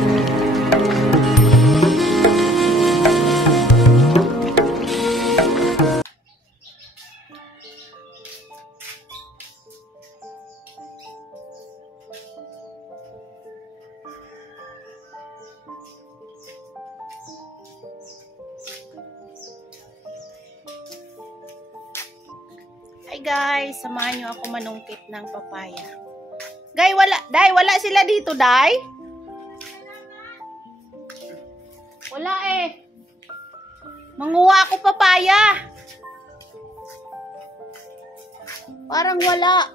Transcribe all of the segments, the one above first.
Hi guys, samahan nyo ako manungkit ng papaya. Guys, wala sila dito, Day. Wala eh. Manguha ako papaya. Parang wala.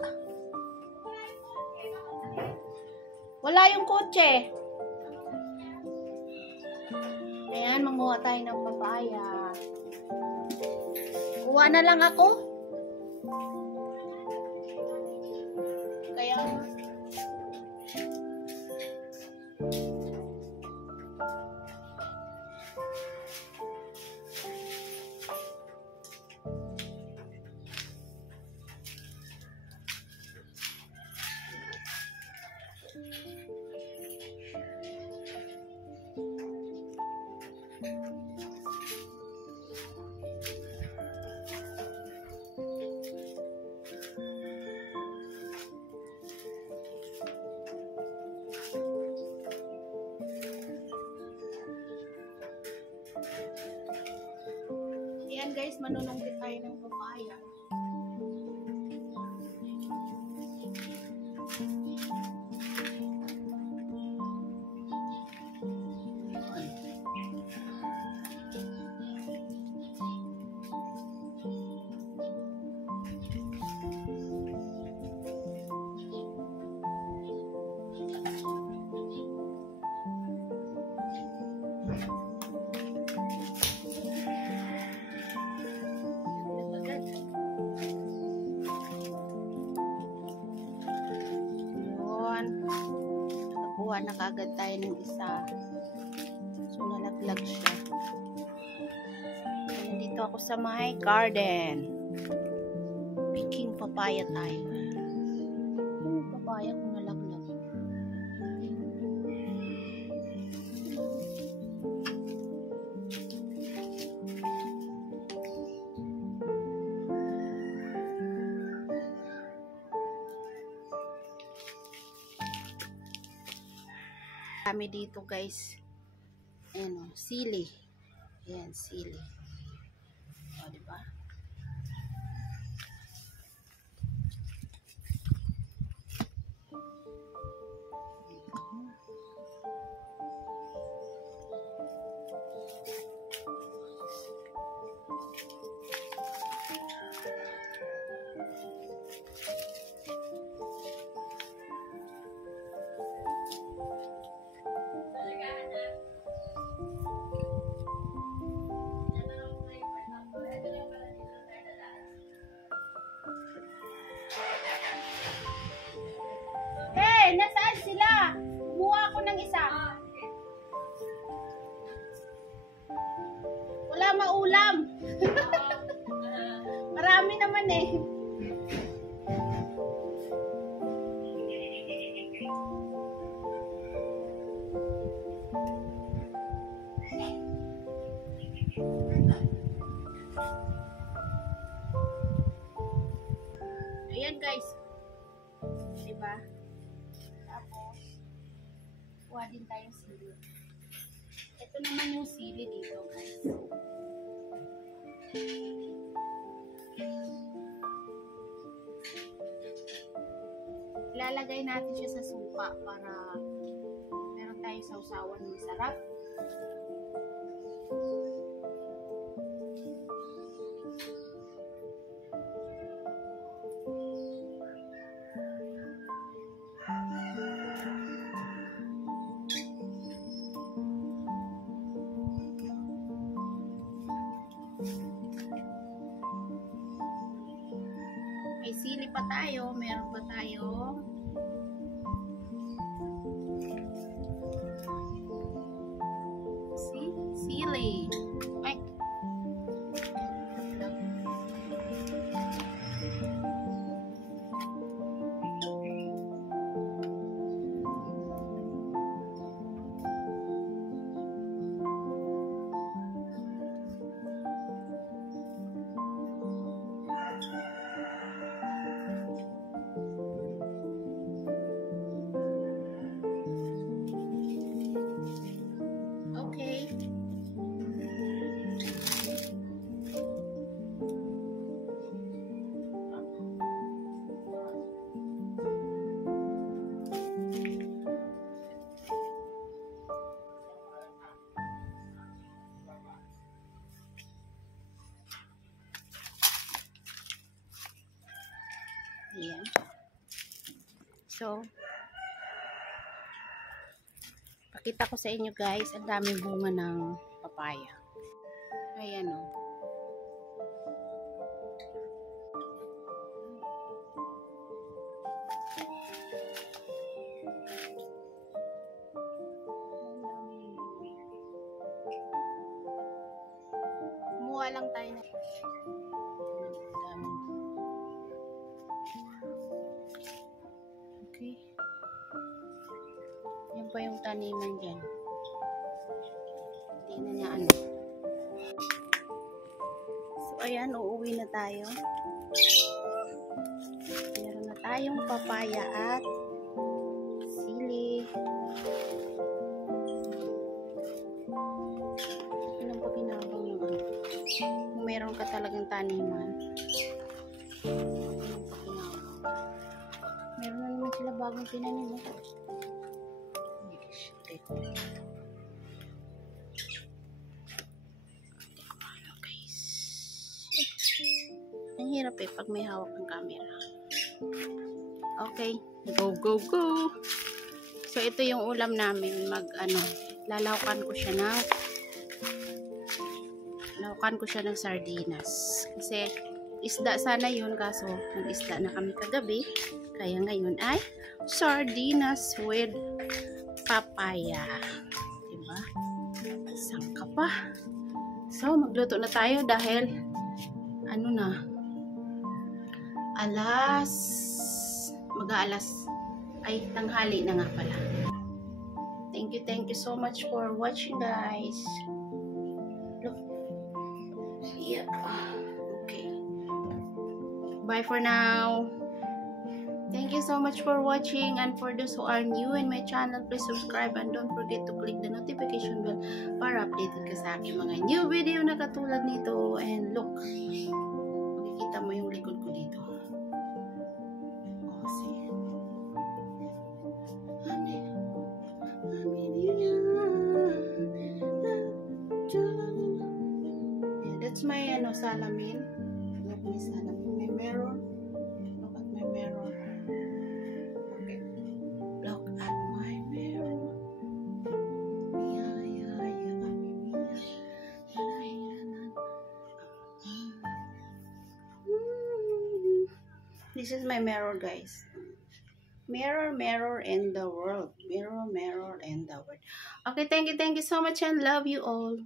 Wala yung kotse. Ayan, manguha tayo ng papaya. Kuha na lang ako. Kaya ayan guys, manunungkit tayo ng papaya. Nakakuha na kagad tayo ng isa. So, nalaglag siya. Nandito ako sa my garden. Picking papaya tayo. Yung papaya ko nalaglag. Kami dito guys, ayan o, sili. Ayan, sili. O, diba? Nasaan sila? Kumuha ako ng isa. Wala maulam. Marami naman eh. Ayan guys. Diba? Kuha din tayong sili. Ito naman yung sili dito, guys. Ilalagay natin siya sa suka para meron tayong sausawan ng sarap. May sili pa tayo, meron pa tayo sili. Ay. So, pakita ko sa inyo guys, ang daming bunga ng papaya. Ayan o. Kumuha lang tayo na. Okay. Yan pa yung taniman dyan. Hindi na niya ano. So, ayan, uuwi na tayo. Meron na tayong papaya at sili. Anong pa ginagawa ng ano? Kung meron ka talagang taniman. Anong pa ginagawa? Meron na naman sila bagong tinanim. Ang hirap eh pag may hawak ng camera. Okay, go go go. So ito yung ulam namin, lalawkan ko siya ng sardinas. Kasi isda sana yun, kaso nag-isda na kami kagabi. Kaya ngayon ay sardinas with papaya. Diba? Sangka pa. So magluto na tayo dahil tanghali na nga pala. Thank you so much for watching guys. Look. Yeah. Okay. Bye for now. Thank you so much for watching, and for those who are new in my channel, please subscribe and don't forget to click the notification bell para updated ka sa aking mga new video na katulad nito. And look, makikita mo yung likod ko dito. Oh, see? Yeah, that's my salamin. Look, my salamin. My mirror. Look at my mirror. Okay. Look at my mirror. This is my mirror, guys. Mirror, mirror in the world. Mirror, mirror in the world. Okay, thank you so much and love you all.